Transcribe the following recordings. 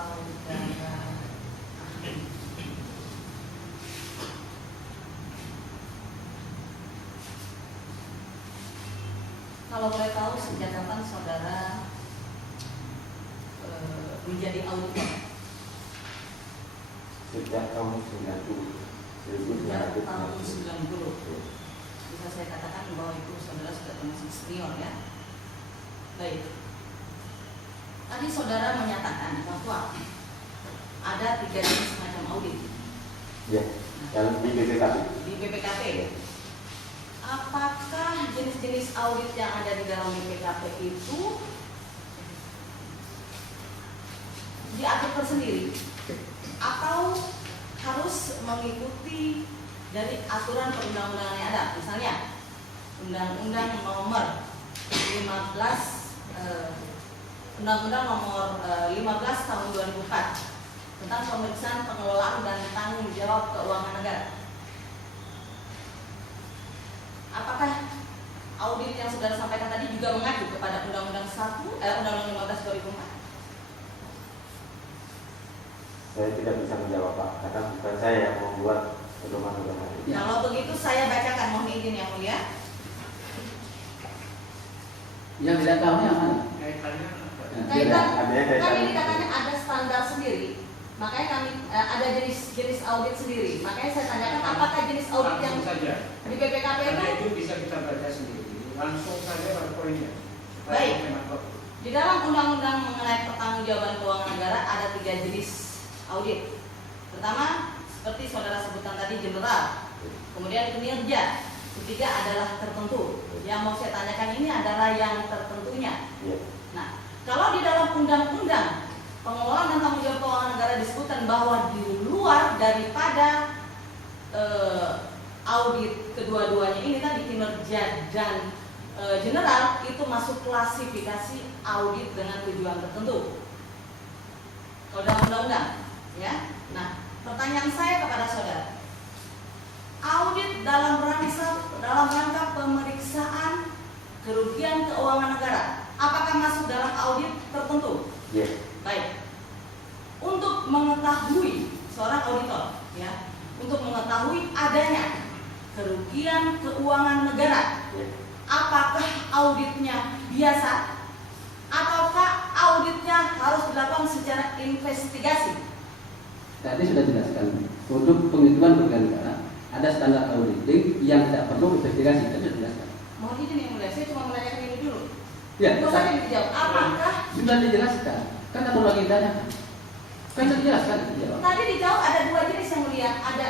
saudara ahli. Kalau boleh tahu sejak kapan saudara menjadi auditor? Sejak tahun 90. Sejak tahun 90. Bisa saya katakan bahwa itu saudara sudah termasuk senior ya. Baik. Tadi saudara menyatakan bahwa ada 3 jenis macam audit. Ya, yang di BPKP. Di BPKP. Apakah jenis-jenis audit yang ada di dalam BPKP itu diatur tersendiri atau harus mengikuti dari aturan perundang-undangan yang ada? Misalnya Undang-Undang Nomor 15 Tahun 2004 tentang pemeriksaan pengelolaan dan tanggung jawab keuangan negara. Apakah audit yang saudara sampaikan tadi juga mengacu kepada Undang-Undang 15 2004? Saya tidak bisa menjawab Pak, karena bukan saya yang membuat pedoman-pedoman itu. Kalau begitu saya bacakan, mohon izin yang mulia. Yang tidak tahu yang mana? Kan ini katanya ada standar sendiri, makanya kami ada jenis audit sendiri. Makanya saya tanyakan apakah jenis audit yang di BPKP itu bisa kita baca sendiri. Langsung saja pada poinnya. Baik. Di dalam undang-undang mengenai pertanggungjawaban keuangan negara ada 3 jenis audit. Pertama, seperti saudara sebutkan tadi, general. Kemudian kinerja. Ketiga adalah tertentu. Yang mau saya tanyakan ini adalah yang tertentunya. Nah, kalau di dalam undang-undang pengelolaan dan tanggung jawab keuangan negara disebutkan bahwa di luar daripada audit kedua-duanya ini tadi, kinerja dan general, itu masuk klasifikasi audit dengan tujuan tertentu. Kalau dalam undang-undang, ya. Nah, pertanyaan saya kepada saudara, audit dalam rangka pemeriksaan kerugian keuangan negara, apakah masuk dalam audit tertentu? Yes. Baik. Untuk mengetahui seorang auditor, ya, untuk mengetahui adanya kerugian keuangan negara, apakah auditnya biasa ataukah auditnya harus dilakukan secara investigasi? Tadi sudah jelaskan, untuk penghitungan kerugian negara ada standar auditing yang tidak perlu investigasi. Tadi sudah jelaskan. Mohon izin yang mulia, saya cuma menanyakan ini dulu. Ya, Nggak usah dijawab. Apakah sudah dijelaskan? Kan atau lagi ditanyakan? Kan sudah dijelaskan. tadi dijawab ada 2 jenis yang mulia, ada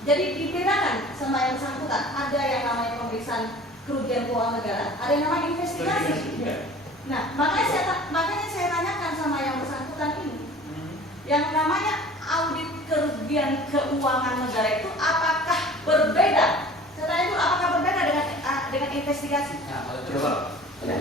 jadi dibedakan sama yang bersangkutan. Ada yang namanya pemeriksaan kerugian keuangan negara, ada yang namanya investigasi. Nah, makanya saya tanyakan sama yang bersangkutan ini, yang namanya audit kerugian keuangan negara itu apakah berbeda? Saya tanya dulu, apakah berbeda dengan investigasi? Nah, kalau coba. Ya.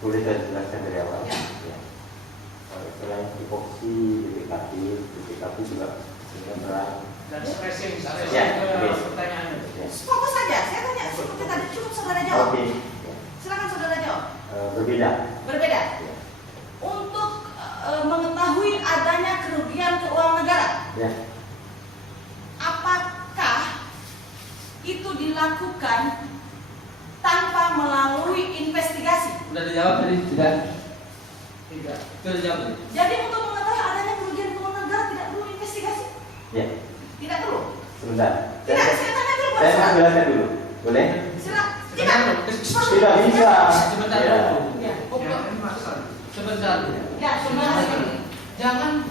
Boleh saya jelaskan dari awal. Ya. Ya. Selain tupoksi BPKP juga peran Dan stressing Ya, pertanyaannya. Fokus saja, saya tanya seperti tadi, cukup saudara jawab. Oke. Silakan saudara jawab. Berbeda. Berbeda. Ya. Untuk mengetahui adanya kerugian keuangan negara, Ya. apakah itu dilakukan tanpa melalui investigasi? Sudah dijawab tadi? Tidak. Tidak. Sudah dijawab tadi. Jadi untuk mengetahui adanya kerugian keuangan negara tidak perlu investigasi? Ya. Tidak perlu? Sebentar. Tidak, saya tanya dulu. Saya mau jelaskan dulu. Boleh? Silakan. Tidak. Tidak bisa. Sebentar Ya. dulu. Ya. Sebentar. Ya, sebenarnya. Jangan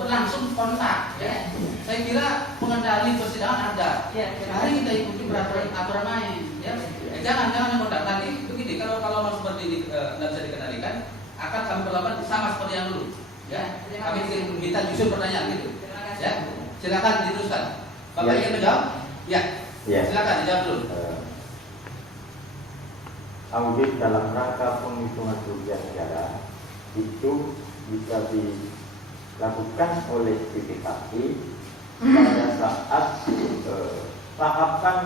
berlangsung kontak. Ya. Saya kira pengendali persidangan ada. Ya. Mari kita ikuti aturan main. Ya. Jangan kontak. Nanti begini, kalau seperti ini tidak bisa dikendalikan, akan kami perlakukan sama seperti yang dulu. Ya. Kami minta justru pertanyaan gitu. Terima kasih. Ya. Silakan diteruskan. Bapak Ya. ingin menjawab? Ya. Ya. Silakan dijawab dulu. Audit dalam rangka penghitungan kerugian negara itu bisa dilakukan oleh BPKP pada saat tahapan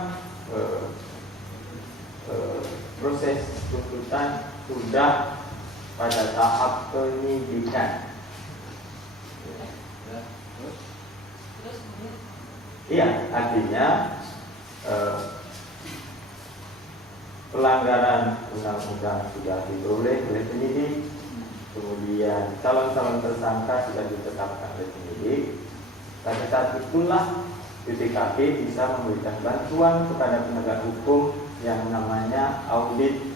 proses tuntutan sudah pada tahap penyidikan. Terus kemudian Iya, artinya pelanggaran undang-undang sudah diperoleh oleh penyidik, kemudian calon-calon tersangka sudah ditetapkan oleh penyidik. Pada saat itulah BPKP bisa memberikan bantuan kepada penegak hukum yang namanya audit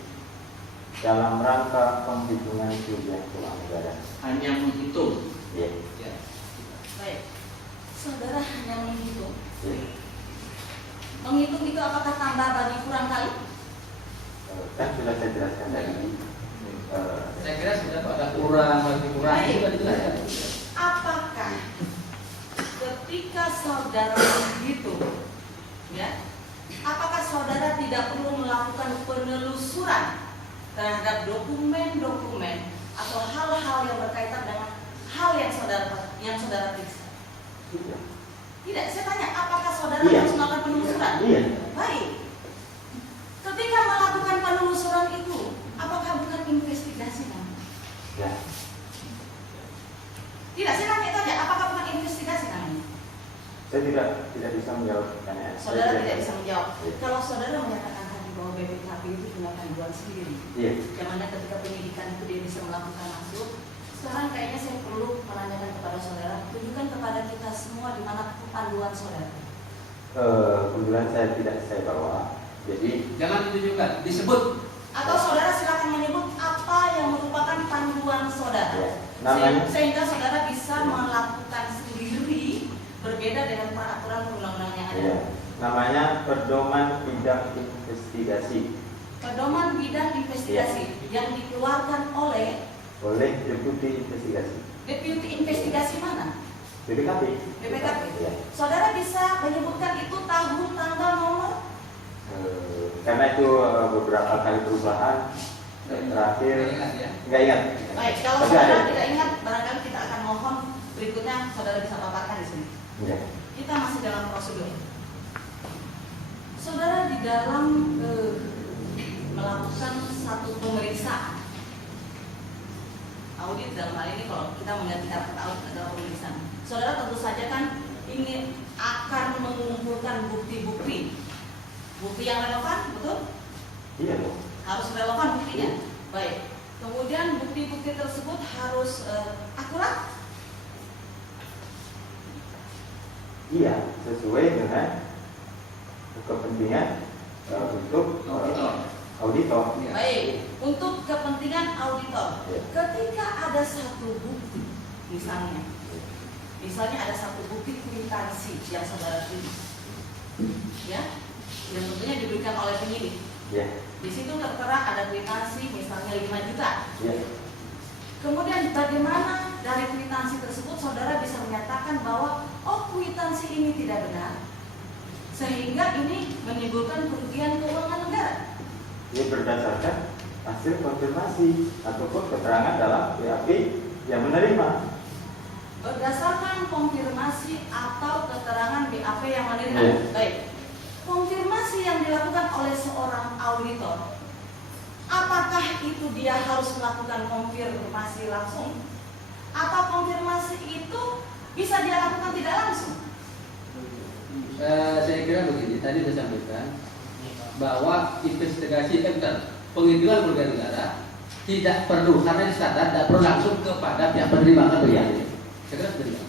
dalam rangka penghitungan kerugian keuangan negara. Hanya menghitung. Ya. Ya. baik, saudara hanya menghitung. Ya. Menghitung itu apakah tambah bagi kurang kali? Kan sudah saya jelaskan tadi. Saya kira sudah ada kurang Baik. sudah dijelaskan. Apakah ketika saudara menghitung, ya, apakah saudara tidak perlu melakukan penelusuran terhadap dokumen-dokumen atau hal-hal yang berkaitan dengan hal yang saudara periksa? Tidak, saya tanya, apakah saudara Iya. harus melakukan penelusuran? Iya. Baik. Ketika melakukan penelusuran itu, apakah bukan investigasi namanya? Ya. Tidak, saya tanya saja, apakah bukan investigasi namanya? Saya tidak bisa menjawab pertanyaan. Saudara tidak bisa menjawab. Iya. Kalau saudara menyatakan tadi bahwa BPKP itu punya panduan sendiri, Iya. yang mana ketika penyidikan itu dia bisa melakukan masuk. Sekarang kayaknya saya perlu menanyakan kepada saudara, tunjukkan kepada kita semua di mana panduan saudara. Kebetulan saya bawa. Jadi Jangan ditunjukkan, disebut. Atau saudara silakan menyebut apa yang merupakan panduan saudara. ya, namanya Sehingga saudara bisa melakukan sendiri berbeda dengan peraturan perundang-undangan yang ada. ya, namanya pedoman bidang investigasi Pedoman bidang investigasi yang dikeluarkan oleh oleh Deputi Investigasi Deputi Investigasi mana? BPKP. BPKP. Ya. Saudara bisa menyebutkan itu tahun, tanggal, nomor? Karena itu beberapa kali perubahan terakhir Ingat ya. nggak ingat. Baik, kalau Tapi saudara ada. tidak ingat, barangkali kita akan mohon berikutnya saudara bisa paparkan di sini. Ya. Kita masih dalam prosedur. Saudara di dalam melakukan satu pemeriksaan audit, dalam hal ini kalau kita mengganti kata audit adalah pemeriksaan. Saudara tentu saja kan ingin akan mengumpulkan bukti-bukti yang relevan, betul? Iya loh. Harus relevan buktinya. Baik. Kemudian bukti-bukti tersebut harus akurat. Iya, sesuai dengan kepentingan untuk auditor. Ya. Baik. Untuk kepentingan auditor. Ya. Ketika ada satu bukti, misalnya ada satu bukti kwitansi yang saudara tulis, ya, yang tentunya diberikan oleh penyidik. Ya. Di situ tertera ada kwitansi misalnya 5 juta. Ya. Kemudian bagaimana dari kwitansi tersebut saudara bisa menyatakan bahwa kwitansi ini tidak benar, sehingga ini menimbulkan kerugian keuangan negara? Ini berdasarkan hasil konfirmasi ataupun keterangan dalam BAP yang menerima. Berdasarkan konfirmasi atau keterangan BAP yang menerima. Ya. Baik. Konfirmasi yang dilakukan oleh seorang auditor, apakah itu dia harus melakukan konfirmasi langsung? Atau konfirmasi itu bisa dia lakukan tidak langsung? Saya kira begini, tadi saya sampaikan bahwa investigasi penghitungan kerugian negara tidak perlu, karena disadar tidak perlu langsung kepada pihak penerima kan begitu. Saya kira seperti itu.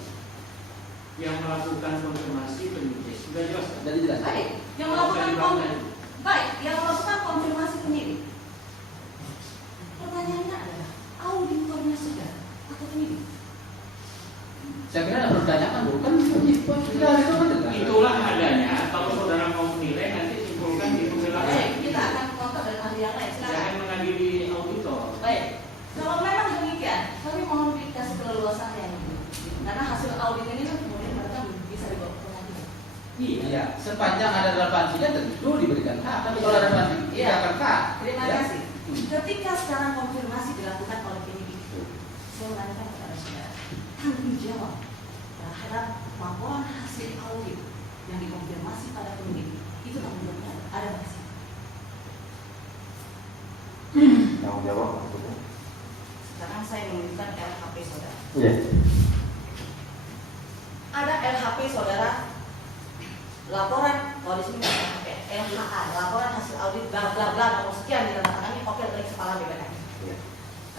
Yang melakukan konfirmasi penyidik sudah jelas. Jadi jelas. Baik, yang melakukan konfirmasi penyidik. Pertanyaannya adalah auditornya sudah atau penyidik? Saya kira ada pertanyaan bukan penyidik. Itulah adanya. Kalau saudara mau menilai nanti simpulkan di pembelaan. Baik, kita akan kontak dengan ahli yang lain. Silakan. Jangan mengadili auditor. Baik, kalau memang demikian, kami mohon dikasih keleluasan yang itu. Karena hasil audit ini kan kemudian mereka bisa dibawa ke pengadilan. Iya, sepanjang ada relevansinya tentu diberikan hak. Tapi kalau ada relevansi, tidak akan hak. Terima Ya. kasih. Ketika sekarang konfirmasi dilakukan oleh penyidik, saya menanyakan kepada saudara, tanggung jawab terhadap laporan hasil audit yang dikonfirmasi pada penyidik itu tanggung jawabnya ada nggak sih? Tanggung jawab maksudnya. Sekarang saya menunjukkan LHP saudara. Iya. Ada LHP saudara, laporan, kalau di sini LHP, LHA, laporan hasil audit bla bla bla nomor sekian ditandatangani oke oleh kepala BPN. Iya.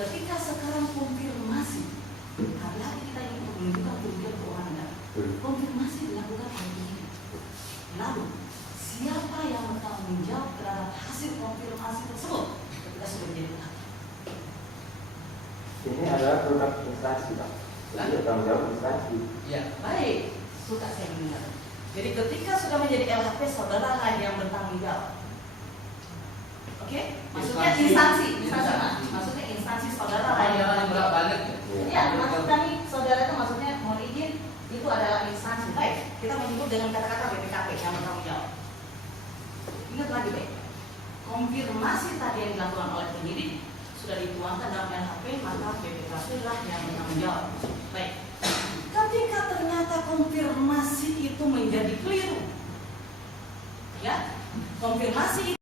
Ketika sekarang konfirmasi, hati-hati kita ingin menunjukkan kerugian keuangan negara. Konfirmasi dilakukan oleh penyidik. Lalu siapa yang bertanggung jawab terhadap hasil konfirmasi tersebut ketika sudah menjadi hak? Ini adalah produk instansi, Pak. Jadi tanggung jawab instansi. Ya. Baik, suka saya mendengar. Jadi ketika sudah menjadi LHP, saudara lah yang bertanggung jawab. Oke? Maksudnya instansi, maksudnya instansi saudara lah yang Yang bertanggung jawab. balik. Ya, maksud kami saudara itu maksudnya mohon izin itu adalah instansi. Baik, kita menyebut dengan kata-kata BPKP yang bertanggung jawab. Ingat lagi baik, konfirmasi tadi yang dilakukan oleh penyidik sudah dituangkan dalam LHP, maka BPKP lah yang bertanggung jawab. Baik, ketika ternyata konfirmasi itu menjadi keliru, ya, konfirmasi